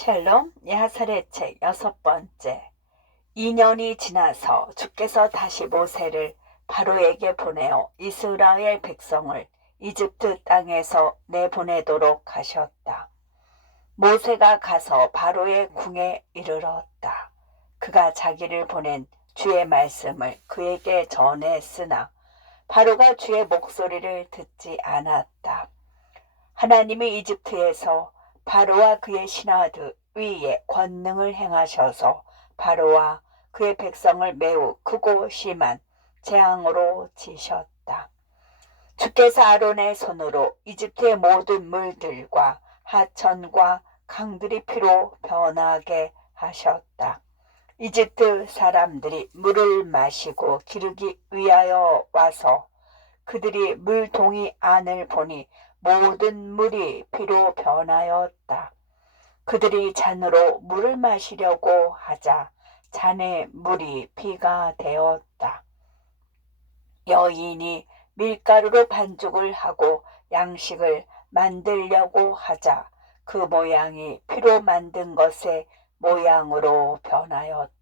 샬롬 야살의 책 6번째. 2년이 지나서 주께서 다시 모세를 바로에게 보내어 이스라엘 백성을 이집트 땅에서 내보내도록 하셨다. 모세가 가서 바로의 궁에 이르렀다. 그가 자기를 보낸 주의 말씀을 그에게 전했으나 바로가 주의 목소리를 듣지 않았다. 하나님이 이집트에서 바로와 그의 신하들 위에 권능을 행하셔서 바로와 그의 백성을 매우 크고 심한 재앙으로 치셨다. 주께서 아론의 손으로 이집트의 모든 물들과 하천과 강들이 피로 변하게 하셨다. 이집트 사람들이 물을 마시고 기르기 위하여 와서 그들이 물동이 안을 보니 모든 물이 피로 변하였다. 그들이 잔으로 물을 마시려고 하자 잔의 물이 피가 되었다. 여인이 밀가루로 반죽을 하고 양식을 만들려고 하자 그 모양이 피로 만든 것의 모양으로 변하였다.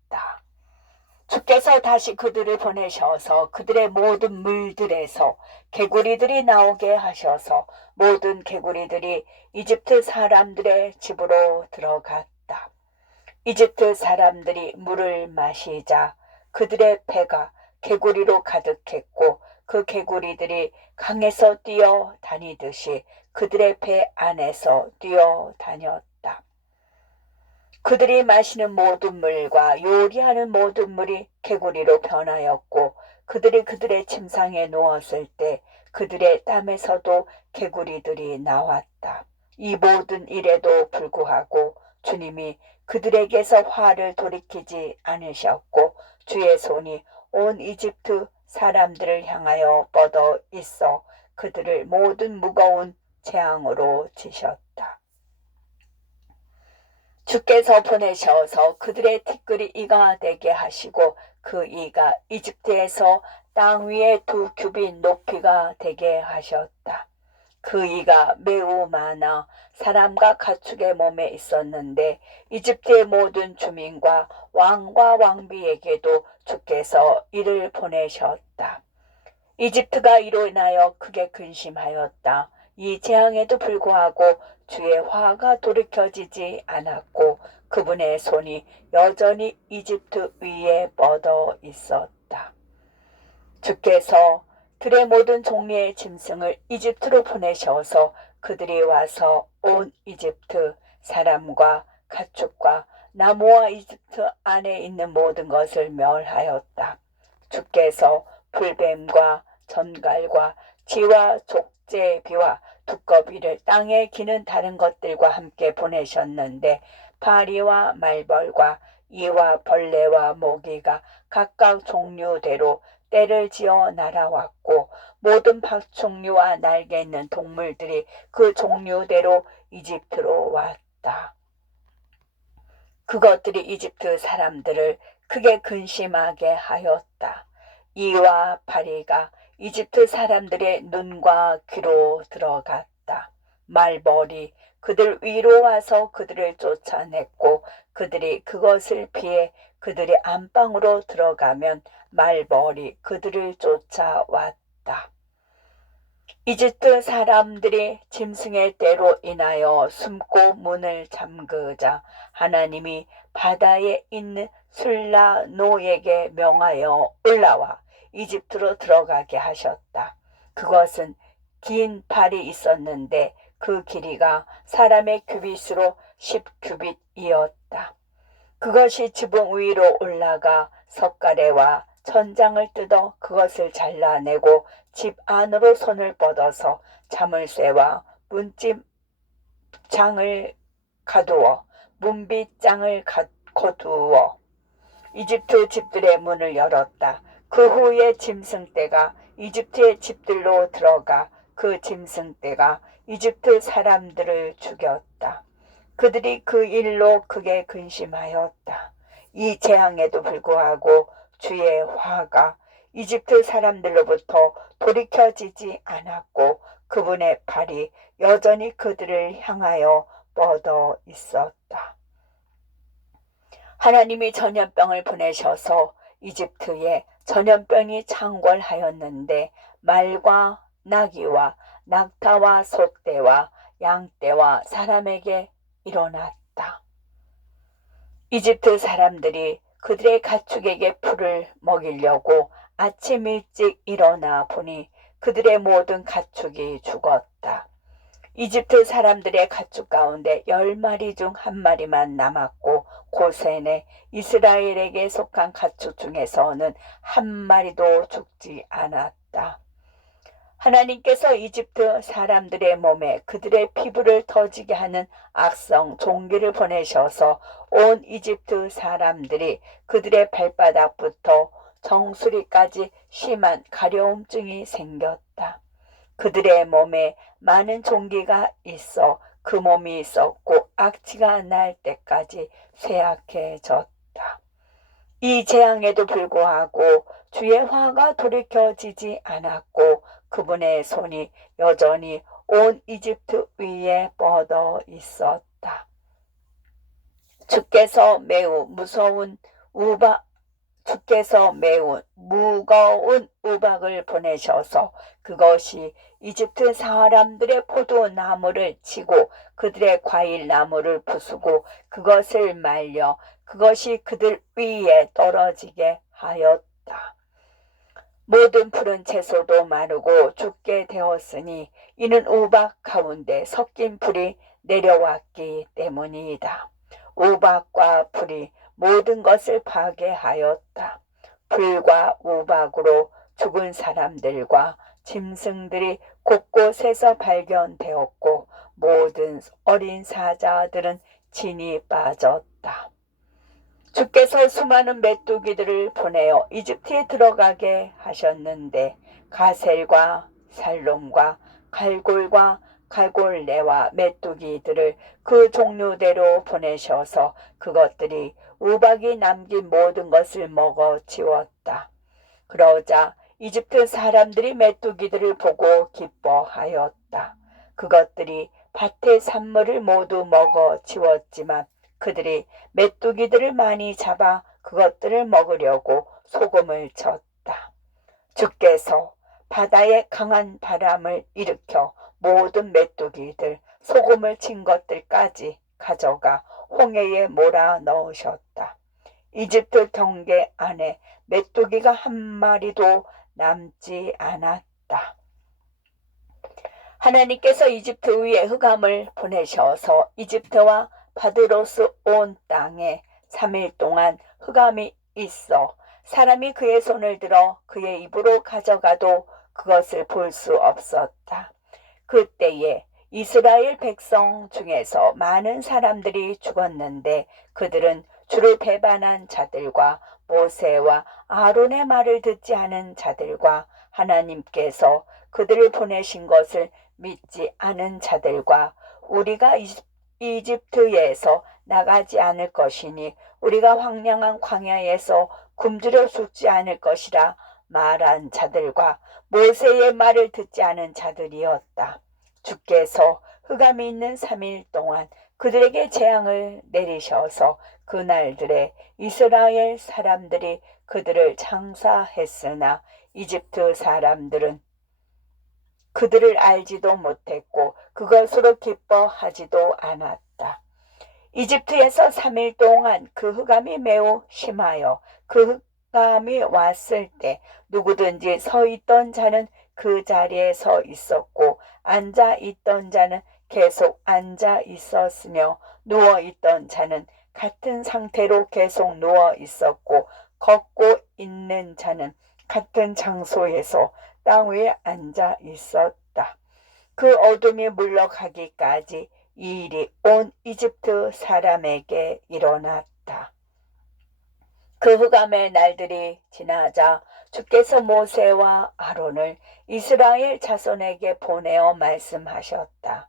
주께서 다시 그들을 보내셔서 그들의 모든 물들에서 개구리들이 나오게 하셔서 모든 개구리들이 이집트 사람들의 집으로 들어갔다. 이집트 사람들이 물을 마시자 그들의 배가 개구리로 가득했고 그 개구리들이 강에서 뛰어다니듯이 그들의 배 안에서 뛰어다녔다. 그들이 마시는 모든 물과 요리하는 모든 물이 개구리로 변하였고 그들이 그들의 침상에 누웠을 때 그들의 땀에서도 개구리들이 나왔다. 이 모든 일에도 불구하고 주님이 그들에게서 화를 돌이키지 않으셨고 주의 손이 온 이집트 사람들을 향하여 뻗어 있어 그들을 모든 무거운 재앙으로 치셨다. 주께서 보내셔서 그들의 티끌이 이가 되게 하시고 그 이가 이집트에서 땅 위에 2규빗 높이가 되게 하셨다. 그 이가 매우 많아 사람과 가축의 몸에 있었는데 이집트의 모든 주민과 왕과 왕비에게도 주께서 이를 보내셨다. 이집트가 이로 인하여 크게 근심하였다. 이 재앙에도 불구하고 주의 화가 돌이켜지지 않았고 그분의 손이 여전히 이집트 위에 뻗어 있었다. 주께서 들의 모든 종류의 짐승을 이집트로 보내셔서 그들이 와서 온 이집트 사람과 가축과 나무와 이집트 안에 있는 모든 것을 멸하였다. 주께서 불뱀과 전갈과 쥐와 족제비와 두꺼비를 땅에 기는 다른 것들과 함께 보내셨는데 파리와 말벌과 이와 벌레와 모기가 각각 종류대로 떼를 지어 날아왔고 모든 파충류와 날개 있는 동물들이 그 종류대로 이집트로 왔다. 그것들이 이집트 사람들을 크게 근심하게 하였다. 이와 파리가 이집트 사람들의 눈과 귀로 들어갔다. 말벌이 그들 위로 와서 그들을 쫓아냈고 그들이 그것을 피해 그들이 안방으로 들어가면 말벌이 그들을 쫓아왔다. 이집트 사람들이 짐승의 떼로 인하여 숨고 문을 잠그자 하나님이 바다에 있는 술라노에게 명하여 올라와 이집트로 들어가게 하셨다. 그것은 긴 팔이 있었는데 그 길이가 사람의 규빗으로 10규빗이었다. 그것이 지붕 위로 올라가 석가래와 천장을 뜯어 그것을 잘라내고 집 안으로 손을 뻗어서 자물쇠와 문집장을 가두어 문빗장을 거두어 이집트 집들의 문을 열었다. 그 후에 짐승떼가 이집트의 집들로 들어가 그 짐승떼가 이집트 사람들을 죽였다. 그들이 그 일로 크게 근심하였다. 이 재앙에도 불구하고 주의 화가 이집트 사람들로부터 돌이켜지지 않았고 그분의 팔이 여전히 그들을 향하여 뻗어 있었다. 하나님이 전염병을 보내셔서 이집트에 전염병이 창궐하였는데 말과 나귀와 낙타와 소떼와 양떼와 사람에게 일어났다. 이집트 사람들이 그들의 가축에게 풀을 먹이려고 아침 일찍 일어나 보니 그들의 모든 가축이 죽었다. 이집트 사람들의 가축 가운데 10마리 중 1마리만 남았고 고센에 이스라엘에게 속한 가축 중에서는 1마리도 죽지 않았다. 하나님께서 이집트 사람들의 몸에 그들의 피부를 터지게 하는 악성 종기를 보내셔서 온 이집트 사람들이 그들의 발바닥부터 정수리까지 심한 가려움증이 생겼다. 그들의 몸에 많은 종기가 있어 그 몸이 썩고 악취가 날 때까지 쇠약해졌다. 이 재앙에도 불구하고 주의 화가 돌이켜지지 않았고 그분의 손이 여전히 온 이집트 위에 뻗어 있었다. 주께서 매우 무거운 우박을 보내셔서 그것이 이집트 사람들의 포도나무를 치고 그들의 과일나무를 부수고 그것을 말려 그것이 그들 위에 떨어지게 하였다. 모든 푸른 채소도 마르고 죽게 되었으니 이는 우박 가운데 섞인 풀이 내려왔기 때문이다. 우박과 풀이 모든 것을 파괴하였다. 풀과 우박으로 죽은 사람들과 짐승들이 곳곳에서 발견되었고 모든 어린 사자들은 진이 빠졌다. 주께서 수많은 메뚜기들을 보내어 이집트에 들어가게 하셨는데 가셀과 살롬과 갈골과 갈골레와 메뚜기들을 그 종류대로 보내셔서 그것들이 우박이 남긴 모든 것을 먹어 치웠다. 그러자 이집트 사람들이 메뚜기들을 보고 기뻐하였다. 그것들이 밭의 산물을 모두 먹어 치웠지만 그들이 메뚜기들을 많이 잡아 그것들을 먹으려고 소금을 쳤다. 주께서 바다에 강한 바람을 일으켜 모든 메뚜기들, 소금을 친 것들까지 가져가 홍해에 몰아 넣으셨다. 이집트 경계 안에 메뚜기가 1마리도 남지 않았다. 하나님께서 이집트 위에 흑암을 보내셔서 이집트와 바드로스 온 땅에 3일 동안 흑암이 있어 사람이 그의 손을 들어 그의 입으로 가져가도 그것을 볼 수 없었다. 그때에 이스라엘 백성 중에서 많은 사람들이 죽었는데 그들은 주를 배반한 자들과 모세와 아론의 말을 듣지 않은 자들과 하나님께서 그들을 보내신 것을 믿지 않은 자들과 우리가 이집트에서 나가지 않을 것이니 우리가 황량한 광야에서 굶주려 죽지 않을 것이라 말한 자들과 모세의 말을 듣지 않은 자들이었다. 주께서 흑암이 있는 3일 동안 그들에게 재앙을 내리셔서 그날들에 이스라엘 사람들이 그들을 장사했으나 이집트 사람들은 그들을 알지도 못했고 그것으로 기뻐하지도 않았다. 이집트에서 3일 동안 그 흑암이 매우 심하여 그 흑암이 왔을 때 누구든지 서 있던 자는 그 자리에 서 있었고 앉아 있던 자는 계속 앉아 있었으며 누워 있던 자는 같은 상태로 계속 누워 있었고 걷고 있는 자는 같은 장소에서 땅 위에 앉아 있었다. 그 어둠이 물러가기까지 이 일이 온 이집트 사람에게 일어났다. 그 흑암의 날들이 지나자 주께서 모세와 아론을 이스라엘 자손에게 보내어 말씀하셨다.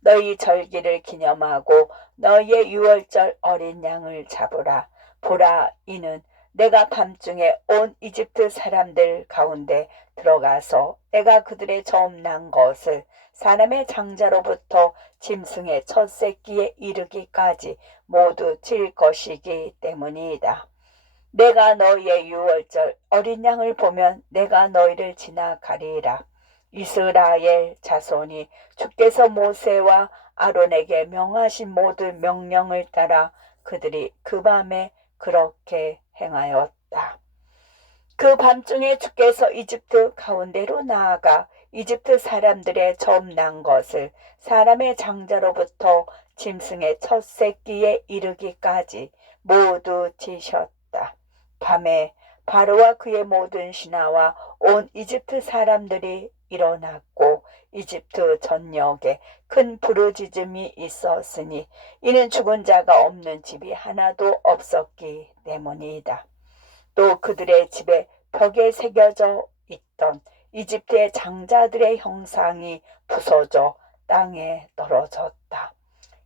너희 절기를 기념하고 너희의 유월절 어린 양을 잡으라. 보라, 이는 내가 밤중에 온 이집트 사람들 가운데 들어가서 내가 그들의 처음 난 것을 사람의 장자로부터 짐승의 첫 새끼에 이르기까지 모두 칠 것이기 때문이다. 내가 너희의 유월절 어린 양을 보면 내가 너희를 지나가리라. 이스라엘 자손이 주께서 모세와 아론에게 명하신 모든 명령을 따라 그들이 그 밤에 그렇게 행하였다. 그 밤중에 주께서 이집트 가운데로 나아가 이집트 사람들의 처음 난 것을 사람의 장자로부터 짐승의 첫 새끼에 이르기까지 모두 치셨다. 밤에 바로와 그의 모든 신하와 온 이집트 사람들이 일어났고 이집트 전역에 큰 부르짖음이 있었으니 이는 죽은 자가 없는 집이 하나도 없었기 때문이다. 또 그들의 집에 벽에 새겨져 있던 이집트의 장자들의 형상이 부서져 땅에 떨어졌다.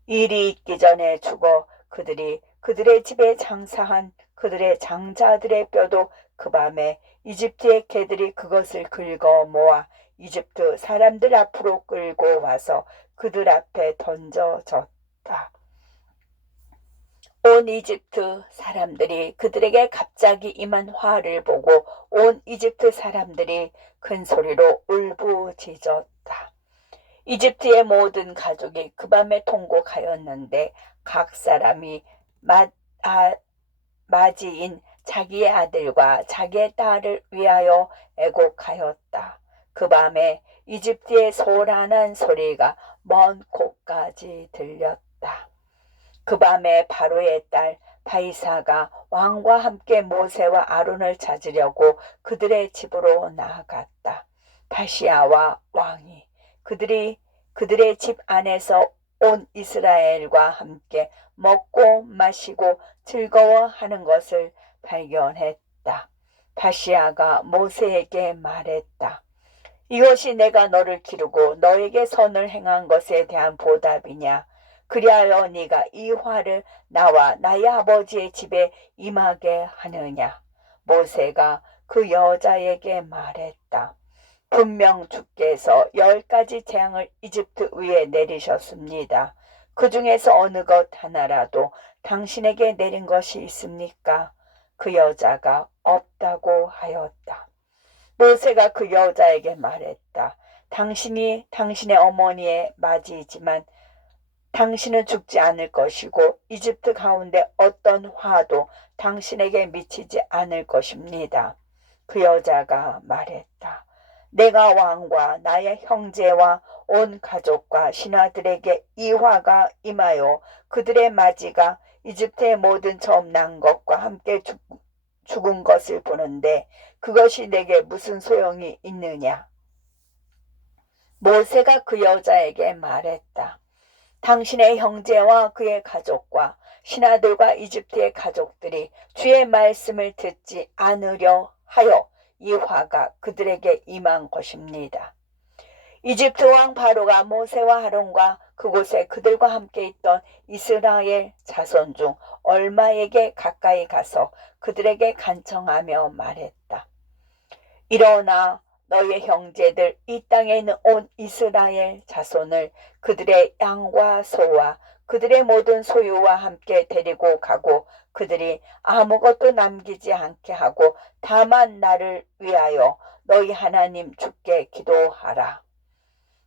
일이 있기 전에 죽어 그들이 그들의 집에 장사한 그들의 장자들의 뼈도 그 밤에 이집트의 개들이 그것을 긁어 모아 이집트 사람들 앞으로 끌고 와서 그들 앞에 던져졌다. 온 이집트 사람들이 그들에게 갑자기 임한 화를 보고 온 이집트 사람들이 큰 소리로 울부짖었다. 이집트의 모든 가족이 그 밤에 통곡하였는데 각 사람이 맞이인 자기의 아들과 자기의 딸을 위하여 애곡하였다. 그 밤에 이집트의 소란한 소리가 먼 곳까지 들렸다. 그 밤에 바로의 딸 바이사가 왕과 함께 모세와 아론을 찾으려고 그들의 집으로 나아갔다. 바시아와 왕이 그들의 집 안에서 온 이스라엘과 함께 먹고 마시고 즐거워하는 것을 발견했다. 바시아가 모세에게 말했다. 이것이 내가 너를 기르고 너에게 선을 행한 것에 대한 보답이냐? 그리하여 네가 이 화를 나와 나의 아버지의 집에 임하게 하느냐? 모세가 그 여자에게 말했다. 분명 주께서 10가지 재앙을 이집트 위에 내리셨습니다. 그 중에서 어느 것 하나라도 당신에게 내린 것이 있습니까? 그 여자가 없다고 하였다. 모세가 그 여자에게 말했다. 당신이 당신의 어머니의 맞이지만 당신은 죽지 않을 것이고 이집트 가운데 어떤 화도 당신에게 미치지 않을 것입니다. 그 여자가 말했다. 내가 왕과 나의 형제와 온 가족과 신하들에게 이 화가 임하여 그들의 맞이가 이집트의 모든 처음 난 것과 함께 죽은 것을 보는데 그것이 내게 무슨 소용이 있느냐? 모세가 그 여자에게 말했다. 당신의 형제와 그의 가족과 신하들과 이집트의 가족들이 주의 말씀을 듣지 않으려 하여 이 화가 그들에게 임한 것입니다. 이집트 왕 바로가 모세와 아론과 그곳에 그들과 함께 있던 이스라엘 자손 중 얼마에게 가까이 가서 그들에게 간청하며 말했다. 일어나 너의 형제들 이 땅에 있는 온 이스라엘 자손을 그들의 양과 소와 그들의 모든 소유와 함께 데리고 가고 그들이 아무것도 남기지 않게 하고 다만 나를 위하여 너희 하나님 주께 기도하라.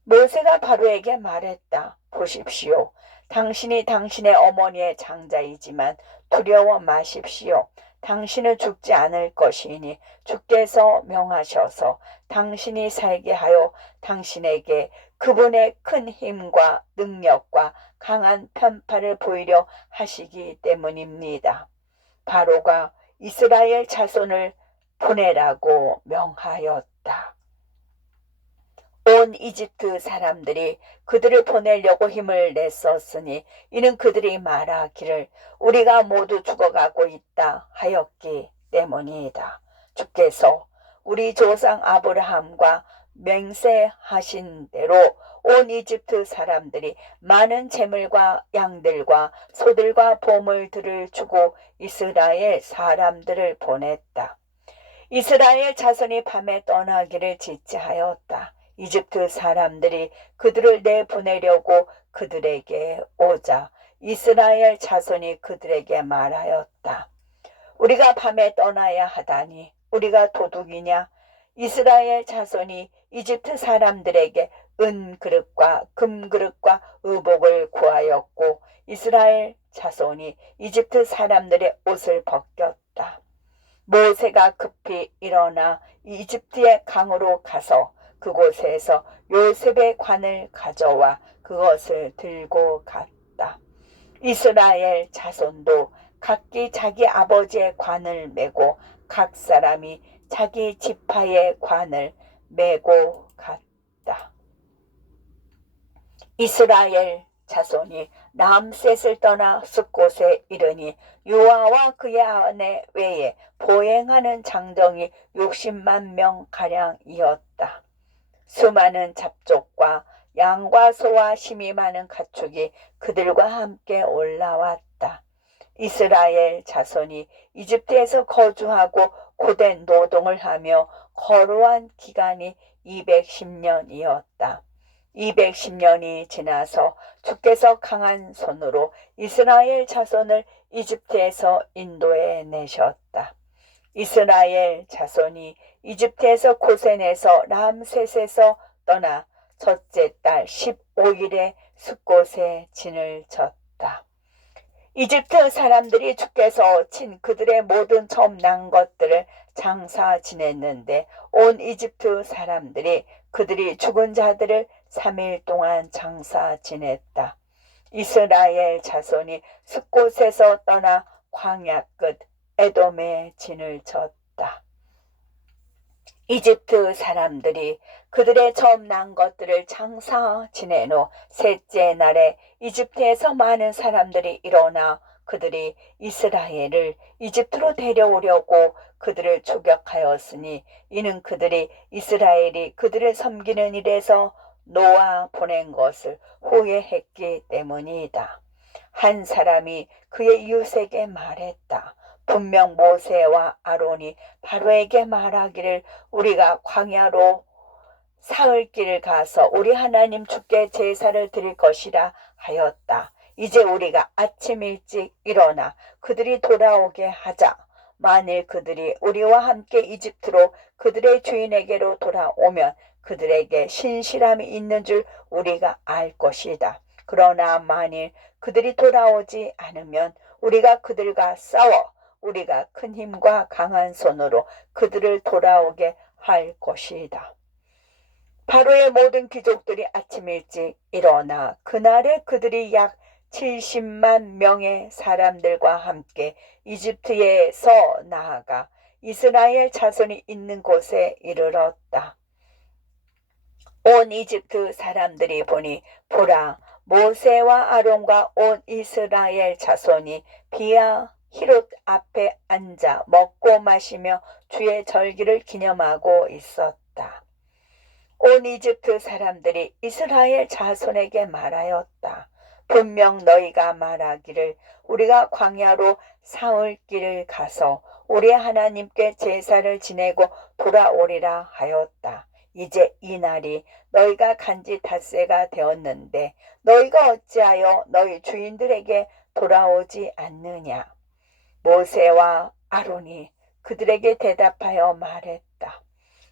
모세가 바로에게 말했다. 보십시오. 당신이 당신의 어머니의 장자이지만 두려워 마십시오. 당신은 죽지 않을 것이니 주께서 명하셔서 당신이 살게 하여 당신에게 그분의 큰 힘과 능력과 강한 편팔을 보이려 하시기 때문입니다. 바로가 이스라엘 자손을 보내라고 명하였다. 온 이집트 사람들이 그들을 보내려고 힘을 냈었으니 이는 그들이 말하기를 우리가 모두 죽어가고 있다 하였기 때문이다. 주께서 우리 조상 아브라함과 맹세하신 대로 온 이집트 사람들이 많은 재물과 양들과 소들과 보물들을 주고 이스라엘 사람들을 보냈다. 이스라엘 자손이 밤에 떠나기를 지체하였다. 이집트 사람들이 그들을 내보내려고 그들에게 오자 이스라엘 자손이 그들에게 말하였다. 우리가 밤에 떠나야 하다니 우리가 도둑이냐? 이스라엘 자손이 이집트 사람들에게 은그릇과 금그릇과 의복을 구하였고 이스라엘 자손이 이집트 사람들의 옷을 벗겼다. 모세가 급히 일어나 이집트의 강으로 가서 그곳에서 요셉의 관을 가져와 그것을 들고 갔다. 이스라엘 자손도 각기 자기 아버지의 관을 메고 각 사람이 자기 지파의 관을 메고 갔다. 이스라엘 자손이 람셋을 떠나 숫곳에 이르니 요아와 그의 아내 외에 보행하는 장정이 60만 명가량이었다. 수많은 잡족과 양과 소와 힘이 많은 가축이 그들과 함께 올라왔다. 이스라엘 자손이 이집트에서 거주하고 고된 노동을 하며 거루한 기간이 210년이었다. 210년이 지나서 주께서 강한 손으로 이스라엘 자손을 이집트에서 인도해 내셨다. 이스라엘 자손이 이집트에서 고센에서 람셋에서 떠나 첫째 달 15일에 숫곳에 진을 쳤다. 이집트 사람들이 주께서 친 그들의 모든 처음 난 것들을 장사 지냈는데 온 이집트 사람들이 그들이 죽은 자들을 3일 동안 장사 지냈다. 이스라엘 자손이 숫곳에서 떠나 광야 끝 에돔에 진을 쳤다. 이집트 사람들이 그들의 처음 난 것들을 장사 지낸 후 셋째 날에 이집트에서 많은 사람들이 일어나 그들이 이스라엘을 이집트로 데려오려고 그들을 추격하였으니 이는 그들이 이스라엘이 그들을 섬기는 일에서 놓아 보낸 것을 후회했기 때문이다. 한 사람이 그의 이웃에게 말했다. 분명 모세와 아론이 바로에게 말하기를 우리가 광야로 사흘 길을 가서 우리 하나님 주께 제사를 드릴 것이라 하였다. 이제 우리가 아침 일찍 일어나 그들이 돌아오게 하자. 만일 그들이 우리와 함께 이집트로 그들의 주인에게로 돌아오면 그들에게 신실함이 있는 줄 우리가 알 것이다. 그러나 만일 그들이 돌아오지 않으면 우리가 그들과 싸워 우리가 큰 힘과 강한 손으로 그들을 돌아오게 할 것이다. 바로의 모든 귀족들이 아침 일찍 일어나 그날에 그들이 약 70만 명의 사람들과 함께 이집트에서 나아가 이스라엘 자손이 있는 곳에 이르렀다. 온 이집트 사람들이 보니 보라 모세와 아론과 온 이스라엘 자손이 비아 히롯 앞에 앉아 먹고 마시며 주의 절기를 기념하고 있었다. 온 이집트 사람들이 이스라엘 자손에게 말하였다. 분명 너희가 말하기를 우리가 광야로 사흘 길을 가서 우리 하나님께 제사를 지내고 돌아오리라 하였다. 이제 이 날이 너희가 간지 닷새가 되었는데 너희가 어찌하여 너희 주인들에게 돌아오지 않느냐. 모세와 아론이 그들에게 대답하여 말했다.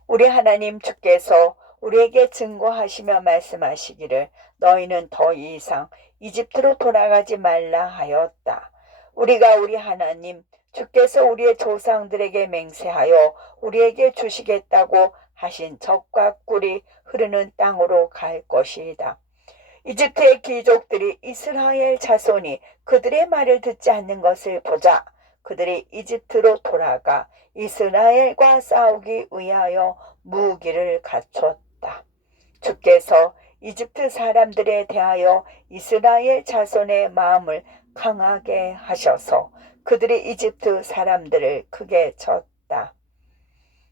우리 하나님 주께서 우리에게 증거하시며 말씀하시기를 너희는 더 이상 이집트로 돌아가지 말라 하였다. 우리가 우리 하나님 주께서 우리의 조상들에게 맹세하여 우리에게 주시겠다고 하신 젖과 꿀이 흐르는 땅으로 갈 것이다. 이집트의 귀족들이 이스라엘 자손이 그들의 말을 듣지 않는 것을 보자 그들이 이집트로 돌아가 이스라엘과 싸우기 위하여 무기를 갖췄다. 주께서 이집트 사람들에 대하여 이스라엘 자손의 마음을 강하게 하셔서 그들이 이집트 사람들을 크게 쳤다.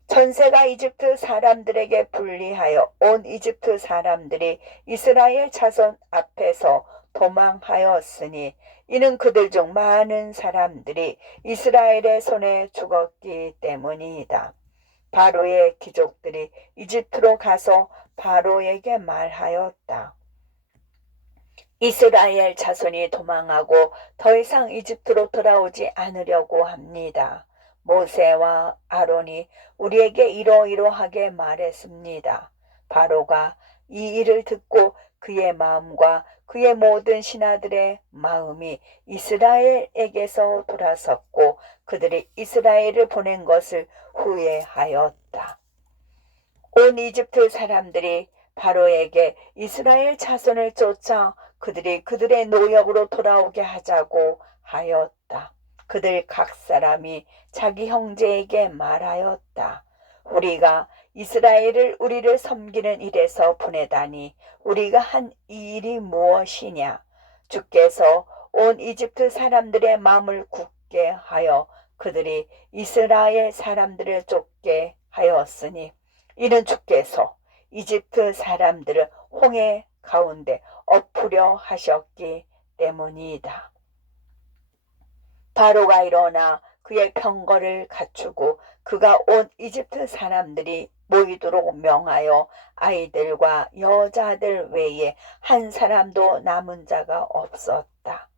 전세가 이집트 사람들에게 불리하여 온 이집트 사람들이 이스라엘 자손 앞에서 도망하였으니 이는 그들 중 많은 사람들이 이스라엘의 손에 죽었기 때문이다. 바로의 귀족들이 이집트로 가서 바로에게 말하였다. 이스라엘 자손이 도망하고 더 이상 이집트로 돌아오지 않으려고 합니다. 모세와 아론이 우리에게 이러이러하게 말했습니다. 바로가 이 일을 듣고 그의 마음과 그의 모든 신하들의 마음이 이스라엘에게서 돌아섰고 그들이 이스라엘을 보낸 것을 후회하였다. 온 이집트 사람들이 바로에게 이스라엘 자손을 쫓아 그들의 노역으로 돌아오게 하자고 하였다. 그들 각 사람이 자기 형제에게 말하였다. 우리가 이스라엘을 우리를 섬기는 일에서 보내다니 우리가 한 이 일이 무엇이냐? 주께서 온 이집트 사람들의 마음을 굳게 하여 그들이 이스라엘 사람들을 쫓게 하였으니 이는 주께서 이집트 사람들을 홍해 가운데 엎으려 하셨기 때문이다. 바로가 일어나 그의 병거를 갖추고 그가 온 이집트 사람들이 모이도록 명하여 아이들과 여자들 외에 한 사람도 남은 자가 없었다.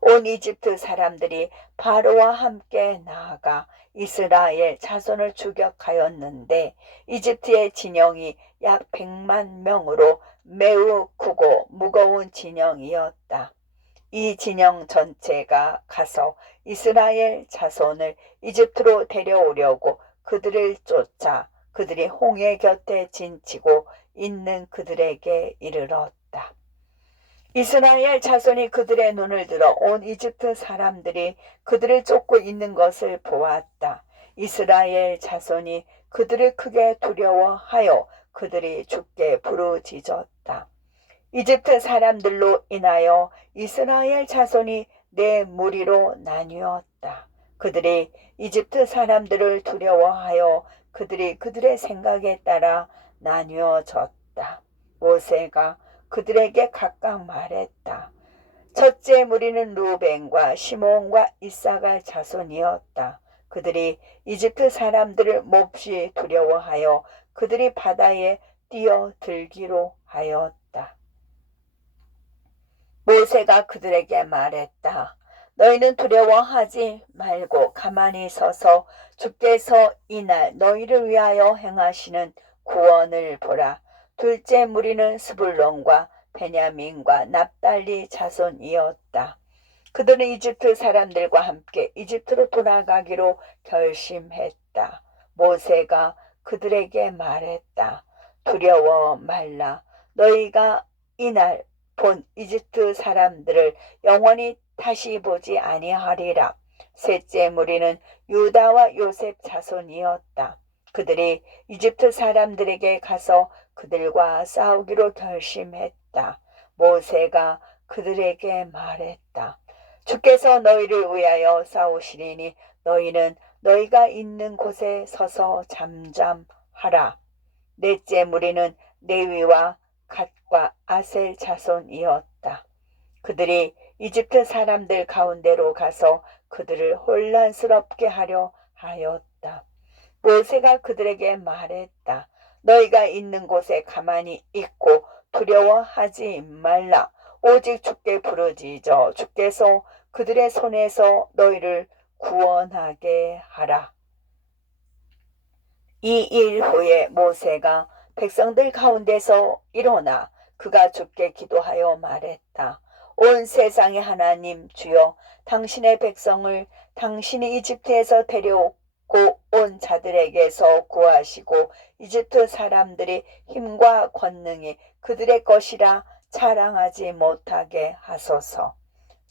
온 이집트 사람들이 바로와 함께 나아가 이스라엘 자손을 추격하였는데 이집트의 진영이 약 100만 명으로 매우 크고 무거운 진영이었다. 이 진영 전체가 가서 이스라엘 자손을 이집트로 데려오려고 그들을 쫓아 그들이 홍해 곁에 진치고 있는 그들에게 이르렀다. 이스라엘 자손이 그들의 눈을 들어 온 이집트 사람들이 그들을 쫓고 있는 것을 보았다. 이스라엘 자손이 그들을 크게 두려워하여 그들이 죽게 부르짖었다. 이집트 사람들로 인하여 이스라엘 자손이 네 무리로 나뉘었다. 그들이 이집트 사람들을 두려워하여 그들이 그들의 생각에 따라 나뉘어졌다. 모세가 그들에게 각각 말했다. 첫째 무리는 루벤과 시몬과 이사갈 자손이었다. 그들이 이집트 사람들을 몹시 두려워하여 그들이 바다에 뛰어들기로 하였다. 모세가 그들에게 말했다. 너희는 두려워하지 말고 가만히 서서 주께서 이날 너희를 위하여 행하시는 구원을 보라. 둘째 무리는 스불론과 베냐민과 납달리 자손이었다. 그들은 이집트 사람들과 함께 이집트로 돌아가기로 결심했다. 모세가 그들에게 말했다. 두려워 말라. 너희가 이날 본 이집트 사람들을 영원히 다시 보지 아니하리라. 셋째 무리는 유다와 요셉 자손이었다. 그들이 이집트 사람들에게 가서 그들과 싸우기로 결심했다. 모세가 그들에게 말했다. 주께서 너희를 위하여 싸우시리니 너희는 너희가 있는 곳에 서서 잠잠하라. 넷째 무리는 레위와 갓과 아셀 자손이었다. 그들이 이집트 사람들 가운데로 가서 그들을 혼란스럽게 하려 하였다. 모세가 그들에게 말했다. 너희가 있는 곳에 가만히 있고 두려워하지 말라. 오직 주께 부르짖어 주께서 그들의 손에서 너희를 구원하게 하라. 이 일 후에 모세가 백성들 가운데서 일어나 그가 주께 기도하여 말했다. 온 세상의 하나님 주여, 당신의 백성을 당신이 이집트에서 데려오고 온 자들에게서 구하시고 이집트 사람들이 힘과 권능이 그들의 것이라 자랑하지 못하게 하소서.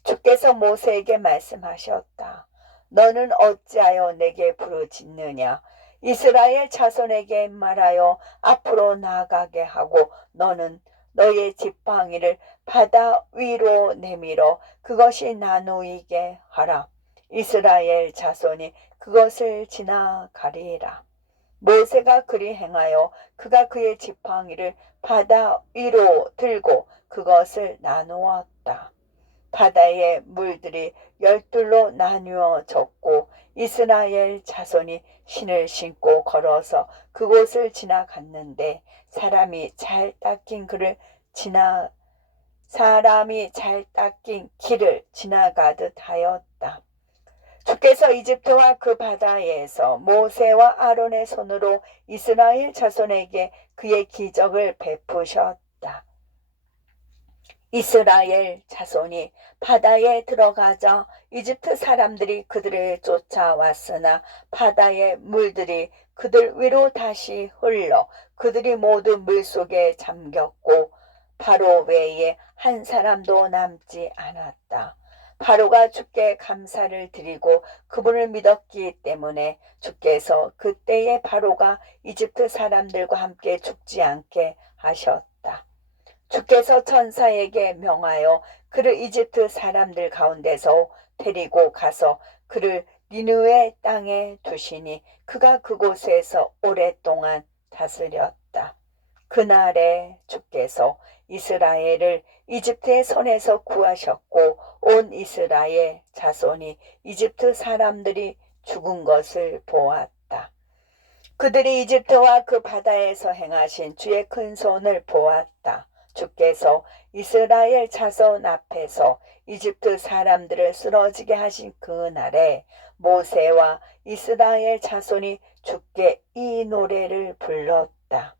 주께서 모세에게 말씀하셨다. 너는 어찌하여 내게 부르짖느냐? 이스라엘 자손에게 말하여 앞으로 나아가게 하고 너는 너의 지팡이를 바다 위로 내밀어 그것이 나누이게 하라. 이스라엘 자손이 그것을 지나가리라. 모세가 그리 행하여 그가 그의 지팡이를 바다 위로 들고 그것을 나누었다. 바다의 물들이 열둘로 나누어졌고 이스라엘 자손이 신을 신고 걸어서 그곳을 지나갔는데 사람이 잘 닦인 길을 지나가듯 하였다. 주께서 이집트와 그 바다에서 모세와 아론의 손으로 이스라엘 자손에게 그의 기적을 베푸셨다. 이스라엘 자손이 바다에 들어가자 이집트 사람들이 그들을 쫓아왔으나 바다의 물들이 그들 위로 다시 흘러 그들이 모두 물속에 잠겼고 바로 외에 한 사람도 남지 않았다. 바로가 주께 감사를 드리고 그분을 믿었기 때문에 주께서 그때의 바로가 이집트 사람들과 함께 죽지 않게 하셨다. 주께서 천사에게 명하여 그를 이집트 사람들 가운데서 데리고 가서 그를 니느웨 땅에 두시니 그가 그곳에서 오랫동안 다스렸다. 그날에 주께서 이스라엘을 이집트의 손에서 구하셨고 온 이스라엘 자손이 이집트 사람들이 죽은 것을 보았다. 그들이 이집트와 그 바다에서 행하신 주의 큰 손을 보았다. 주께서 이스라엘 자손 앞에서 이집트 사람들을 쓰러지게 하신 그날에 모세와 이스라엘 자손이 주께 이 노래를 불렀다.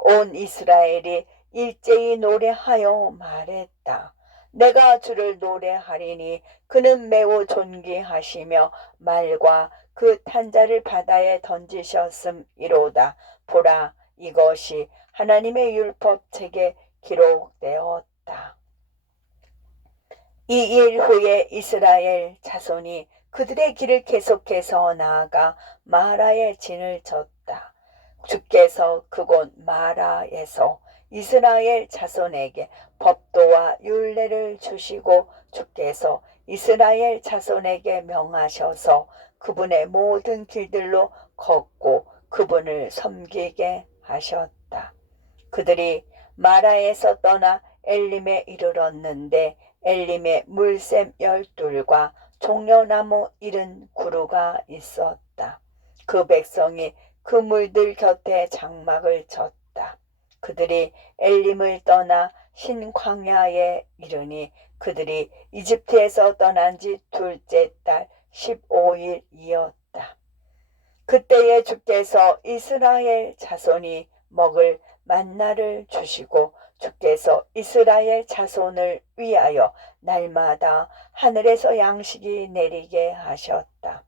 온 이스라엘이 일제히 노래하여 말했다. 내가 주를 노래하리니 그는 매우 존귀하시며 말과 그 탄자를 바다에 던지셨음이로다. 보라, 이것이 하나님의 율법책에 기록되었다. 이 일 후에 이스라엘 자손이 그들의 길을 계속해서 나아가 마라에 진을 쳤다. 주께서 그곳 마라에서 이스라엘 자손에게 법도와 율례를 주시고 주께서 이스라엘 자손에게 명하셔서 그분의 모든 길들로 걷고 그분을 섬기게 하셨다. 그들이 마라에서 떠나 엘림에 이르렀는데 엘림에 물샘 12과 종려나무 70그루가 있었다. 그 백성이 그 물들 곁에 장막을 쳤다. 그들이 엘림을 떠나 신광야에 이르니 그들이 이집트에서 떠난 지 둘째 달 15일이었다. 그때에 주께서 이스라엘 자손이 먹을 만나를 주시고 주께서 이스라엘 자손을 위하여 날마다 하늘에서 양식이 내리게 하셨다.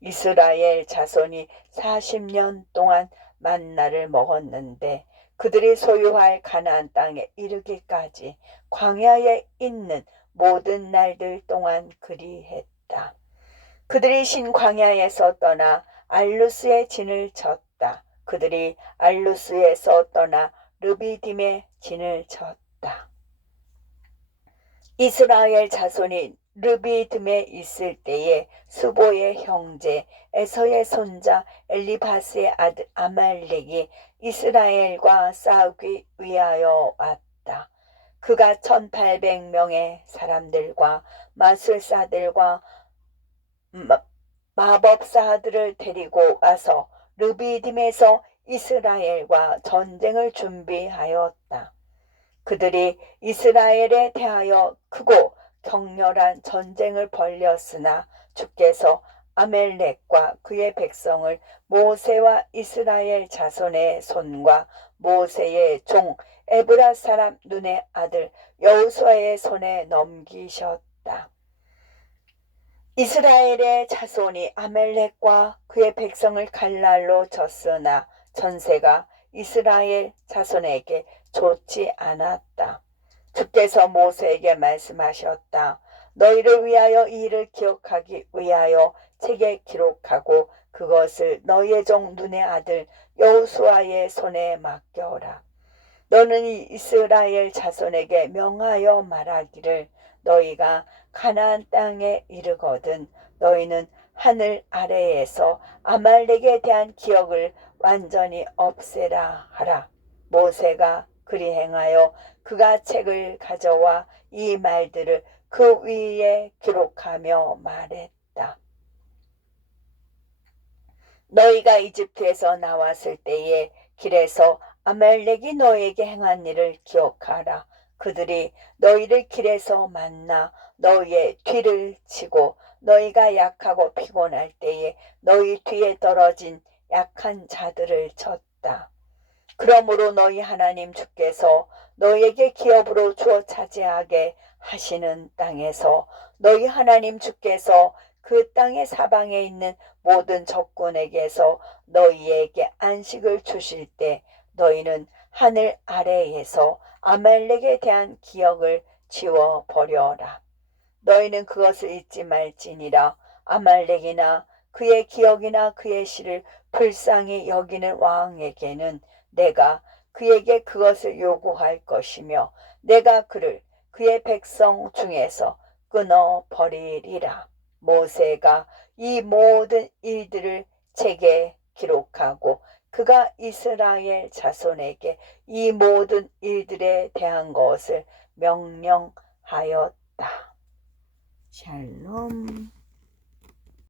이스라엘 자손이 40년 동안 만나를 먹었는데 그들이 소유할 가나안 땅에 이르기까지 광야에 있는 모든 날들 동안 그리했다. 그들이 신광야에서 떠나 알루스의 진을 쳤다. 그들이 알루스에서 떠나 르비딤의 진을 쳤다. 이스라엘 자손이 르비딤에 있을 때에 수보의 형제 에서의 손자 엘리바스의 아들 아말렉이 이스라엘과 싸우기 위하여 왔다. 그가 1800명의 사람들과 마술사들과 마법사들을 데리고 와서 르비딤에서 이스라엘과 전쟁을 준비하였다. 그들이 이스라엘에 대하여 크고 격렬한 전쟁을 벌였으나 주께서 아멜렉과 그의 백성을 모세와 이스라엘 자손의 손과 모세의 종 에브라 사람 눈의 아들 여호수아의 손에 넘기셨다. 이스라엘의 자손이 아멜렉과 그의 백성을 칼날로 쳤으나 전세가 이스라엘 자손에게 좋지 않았다. 주께서 모세에게 말씀하셨다. 너희를 위하여 이 일을 기억하기 위하여 책에 기록하고 그것을 너희의 종 눈의 아들 여호수아의 손에 맡겨라. 너는 이 이스라엘 자손에게 명하여 말하기를 너희가 가나안 땅에 이르거든 너희는 하늘 아래에서 아말렉에 대한 기억을 완전히 없애라 하라. 모세가 그리 행하여 그가 책을 가져와 이 말들을 그 위에 기록하며 말했다. 너희가 이집트에서 나왔을 때에 길에서 아말렉이 너희에게 행한 일을 기억하라. 그들이 너희를 길에서 만나 너희의 뒤를 치고 너희가 약하고 피곤할 때에 너희 뒤에 떨어진 약한 자들을 쳤다. 그러므로 너희 하나님 주께서 너희에게 기업으로 주어 차지하게 하시는 땅에서 너희 하나님 주께서 그 땅의 사방에 있는 모든 적군에게서 너희에게 안식을 주실 때 너희는 하늘 아래에서 아말렉에 대한 기억을 지워 버려라. 너희는 그것을 잊지 말지니라. 아말렉이나 그의 기억이나 그의 시를 불쌍히 여기는 왕에게는 내가 그에게 그것을 요구할 것이며 내가 그를 그의 백성 중에서 끊어 버리리라. 모세가 이 모든 일들을 책에 기록하고 그가 이스라엘 자손에게 이 모든 일들에 대한 것을 명령하였다. 샬롬.